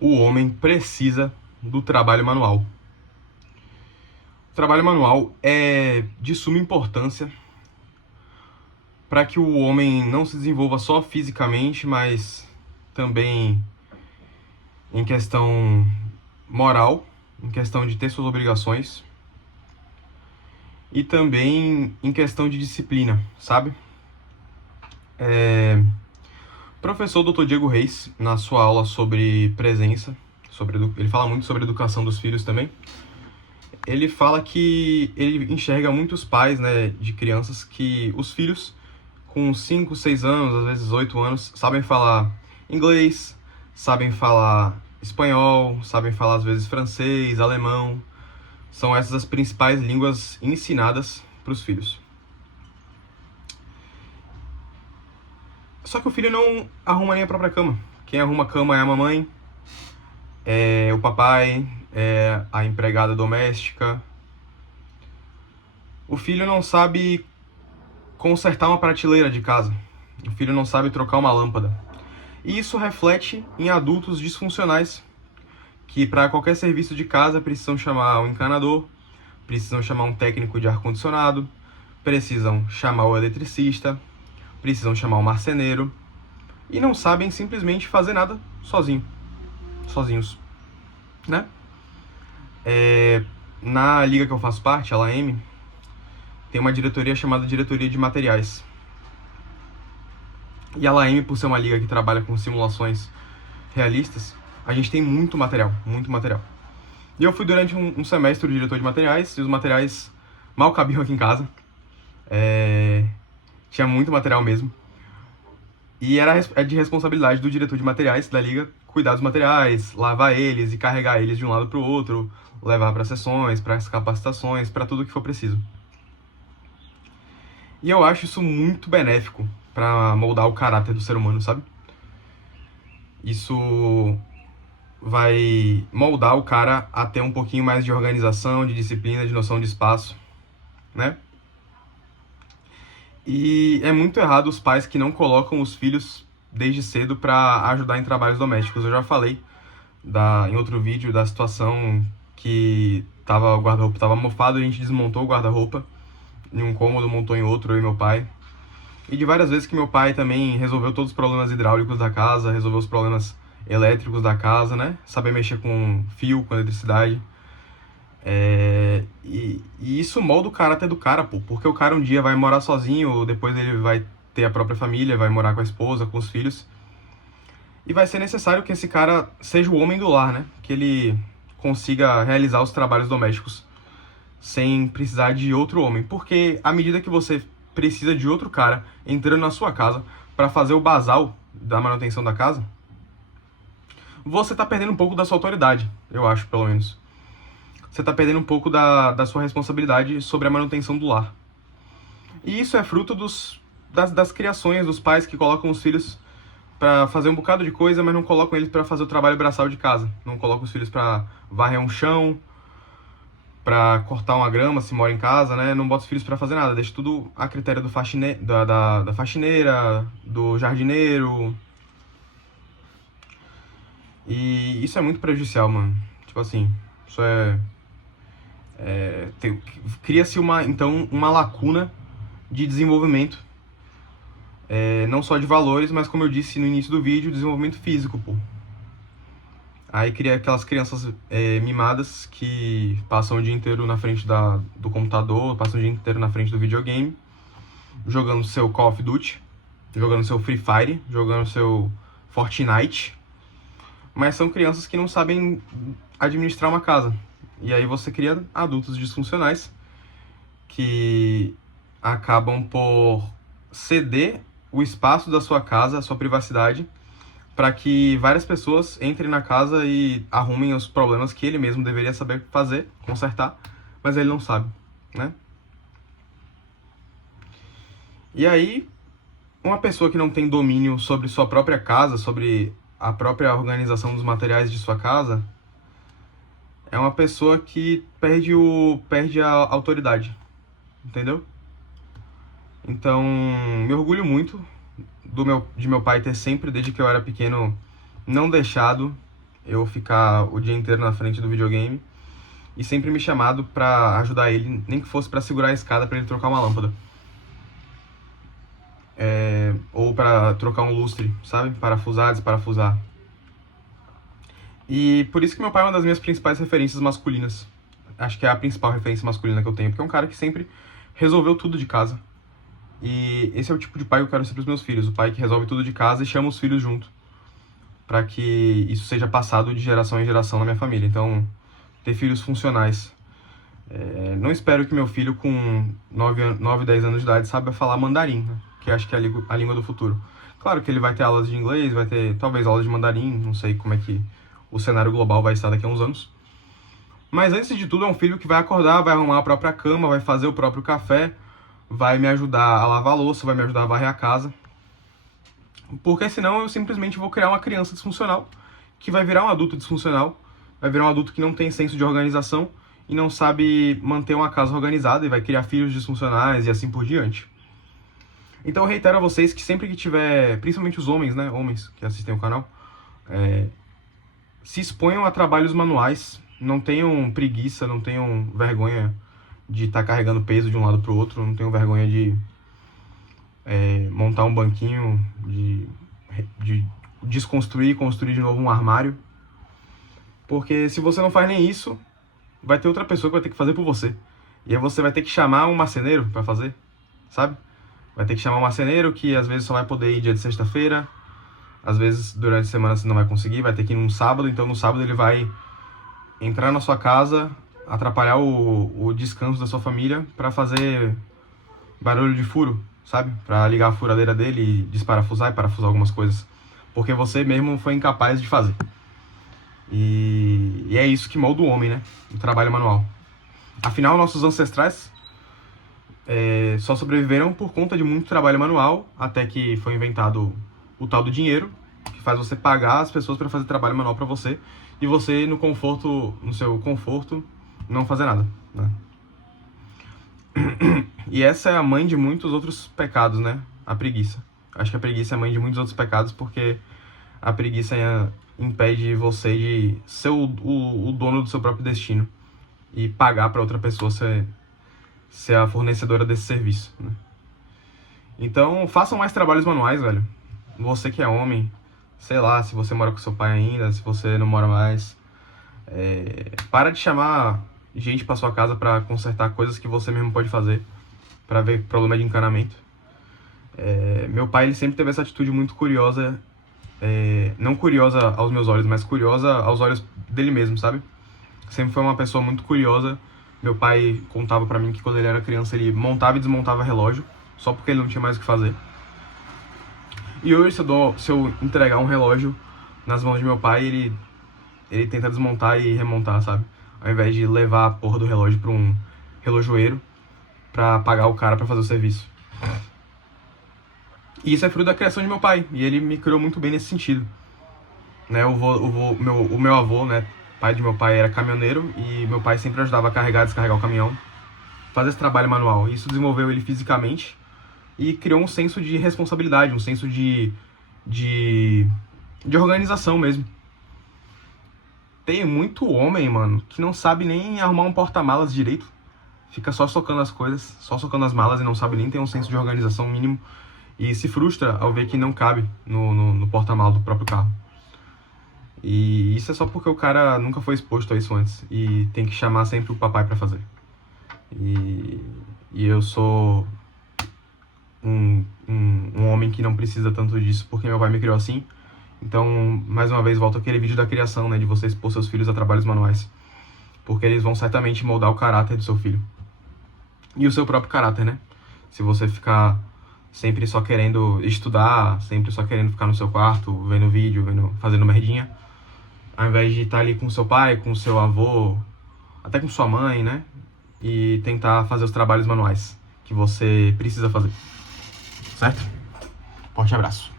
o homem precisa do trabalho manual. O trabalho manual é de suma importância para que o homem não se desenvolva só fisicamente, mas também em questão moral, em questão de ter suas obrigações e também em questão de disciplina, sabe? Professor Dr. Diego Reis, na sua aula sobre presença, ele fala muito sobre a educação dos filhos também. Ele fala que ele enxerga muitos pais, né, de crianças que os filhos com 5, 6 anos, às vezes 8 anos, sabem falar inglês, sabem falar espanhol, sabem falar às vezes francês, alemão. São essas as principais línguas ensinadas para os filhos. Só que o filho não arruma nem a própria cama. Quem arruma a cama é a mamãe, é o papai, é a empregada doméstica. O filho não sabe consertar uma prateleira de casa. O filho não sabe trocar uma lâmpada. E isso reflete em adultos disfuncionais que para qualquer serviço de casa precisam chamar um encanador, precisam chamar um técnico de ar-condicionado, precisam chamar o eletricista, precisam chamar o marceneiro e não sabem simplesmente fazer nada sozinhos, né? Na liga que eu faço parte, a LAM, tem uma diretoria chamada Diretoria de Materiais. E a LAM, por ser uma liga que trabalha com simulações realistas, a gente tem muito material, muito material. E eu fui durante um semestre o diretor de materiais, e os materiais mal cabiam aqui em casa. Tinha muito material mesmo. E é de responsabilidade do diretor de materiais da liga cuidar dos materiais, lavar eles e carregar eles de um lado para o outro, levar para sessões, para as capacitações, para tudo que for preciso. E eu acho isso muito benéfico para moldar o caráter do ser humano, sabe? Isso vai moldar o cara a ter um pouquinho mais de organização, de disciplina, de noção de espaço, né? E é muito errado os pais que não colocam os filhos desde cedo para ajudar em trabalhos domésticos. Eu já falei em outro vídeo da situação que o guarda-roupa estava mofado, a gente desmontou o guarda-roupa em um cômodo, montou em outro, eu e meu pai. E de várias vezes que meu pai também resolveu todos os problemas hidráulicos da casa, resolveu os problemas elétricos da casa, né? Saber mexer com fio, com eletricidade. E isso molda o caráter do cara, pô. Porque o cara um dia vai morar sozinho, depois ele vai ter a própria família, vai morar com a esposa, com os filhos. E vai ser necessário que esse cara seja o homem do lar, né? Que ele consiga realizar os trabalhos domésticos sem precisar de outro homem. Porque à medida que você precisa de outro cara entrando na sua casa para fazer o basal da manutenção da casa, você tá perdendo um pouco da sua autoridade, eu acho, pelo menos. Você tá perdendo um pouco da sua responsabilidade sobre a manutenção do lar. E isso é fruto das criações dos pais que colocam os filhos para fazer um bocado de coisa, mas não colocam eles para fazer o trabalho braçal de casa. Não colocam os filhos para varrer um chão, para cortar uma grama, se mora em casa, né? Não bota os filhos para fazer nada. Deixa tudo a critério do da faxineira, do jardineiro. E isso é muito prejudicial, mano. Tipo assim, isso cria-se então uma lacuna de desenvolvimento, não só de valores, mas como eu disse no início do vídeo, desenvolvimento físico, pô. Aí cria aquelas crianças mimadas que passam o dia inteiro na frente do computador, passam o dia inteiro na frente do videogame, jogando seu Call of Duty, jogando seu Free Fire, jogando seu Fortnite, mas são crianças que não sabem administrar uma casa. E aí você cria adultos disfuncionais que acabam por ceder o espaço da sua casa, a sua privacidade, para que várias pessoas entrem na casa e arrumem os problemas que ele mesmo deveria saber fazer, consertar, mas ele não sabe, né? E aí, uma pessoa que não tem domínio sobre sua própria casa, sobre a própria organização dos materiais de sua casa, é uma pessoa que perde a autoridade, entendeu? Então, me orgulho muito de meu pai ter sempre, desde que eu era pequeno, não deixado eu ficar o dia inteiro na frente do videogame e sempre me chamado pra ajudar ele, nem que fosse pra segurar a escada pra ele trocar uma lâmpada. Ou pra trocar um lustre, sabe? Parafusar, desparafusar. E por isso que meu pai é uma das minhas principais referências masculinas. Acho que é a principal referência masculina que eu tenho, porque é um cara que sempre resolveu tudo de casa. E esse é o tipo de pai que eu quero ser pros meus filhos, o pai que resolve tudo de casa e chama os filhos junto, pra que isso seja passado de geração em geração na minha família. Então, ter filhos funcionais. Não espero que meu filho com 9, 10 anos de idade saiba falar mandarim, né? Que acho que é a língua do futuro. Claro que ele vai ter aulas de inglês, vai ter talvez aulas de mandarim, não sei como é que o cenário global vai estar daqui a uns anos. Mas antes de tudo é um filho que vai acordar, vai arrumar a própria cama, vai fazer o próprio café, vai me ajudar a lavar a louça, vai me ajudar a varrer a casa. Porque senão eu simplesmente vou criar uma criança disfuncional, que vai virar um adulto disfuncional, vai virar um adulto que não tem senso de organização e não sabe manter uma casa organizada e vai criar filhos disfuncionais e assim por diante. Então eu reitero a vocês que sempre que tiver, principalmente os homens, né, homens que assistem o canal, se exponham a trabalhos manuais, não tenham preguiça, não tenham vergonha de estar carregando peso de um lado para o outro, não tenham vergonha de montar um banquinho, de desconstruir e construir de novo um armário. Porque se você não faz nem isso, vai ter outra pessoa que vai ter que fazer por você. E aí você vai ter que chamar um marceneiro para fazer, sabe? Vai ter que chamar um marceneiro que às vezes só vai poder ir dia de sexta-feira, às vezes durante a semana você não vai conseguir, vai ter que ir num sábado, então no sábado ele vai entrar na sua casa, atrapalhar o descanso da sua família para fazer barulho de furo, sabe? Para ligar a furadeira dele e desparafusar e parafusar algumas coisas. Porque você mesmo foi incapaz de fazer. E é isso que molda o homem, né? O trabalho manual. Afinal, nossos ancestrais só sobreviveram por conta de muito trabalho manual, até que foi inventado o tal do dinheiro, que faz você pagar as pessoas para fazer trabalho manual para você, e você no seu conforto, não fazer nada, né? E essa é a mãe de muitos outros pecados, né? A preguiça. Acho que a preguiça é a mãe de muitos outros pecados, porque a preguiça impede você de ser o dono do seu próprio destino e pagar para outra pessoa ser a fornecedora desse serviço, né? Então, façam mais trabalhos manuais, velho. Você que é homem, sei lá, se você mora com seu pai ainda, se você não mora mais, para de chamar gente pra sua casa pra consertar coisas que você mesmo pode fazer, pra ver problema de encanamento. Meu pai, ele sempre teve essa atitude muito curiosa, não curiosa aos meus olhos, mas curiosa aos olhos dele mesmo, sabe? Sempre foi uma pessoa muito curiosa. Meu pai contava pra mim que quando ele era criança ele montava e desmontava relógio, só porque ele não tinha mais o que fazer. E hoje, se eu entregar um relógio nas mãos de meu pai, ele tenta desmontar e remontar, sabe? Ao invés de levar a porra do relógio pra um relojoeiro pra pagar o cara pra fazer o serviço. E isso é fruto da criação de meu pai, e ele me criou muito bem nesse sentido. Né, o meu avô, né, pai de meu pai, era caminhoneiro, e meu pai sempre ajudava a carregar e descarregar o caminhão, fazer esse trabalho manual. Isso desenvolveu ele fisicamente e criou um senso de responsabilidade, um senso de organização mesmo. Tem muito homem, mano, que não sabe nem arrumar um porta-malas direito. Fica só socando as coisas, só socando as malas e não sabe nem ter um senso de organização mínimo. E se frustra ao ver que não cabe no porta-malas do próprio carro. E isso é só porque o cara nunca foi exposto a isso antes. E tem que chamar sempre o papai pra fazer. E eu sou um homem que não precisa tanto disso porque meu pai me criou assim. Então, mais uma vez, volta aquele vídeo da criação, né? De você expor seus filhos a trabalhos manuais. Porque eles vão certamente moldar o caráter do seu filho. E o seu próprio caráter, né? Se você ficar sempre só querendo estudar, sempre só querendo ficar no seu quarto, vendo vídeo, fazendo merdinha, ao invés de estar ali com seu pai, com seu avô, até com sua mãe, né? E tentar fazer os trabalhos manuais que você precisa fazer. Certo? Forte abraço.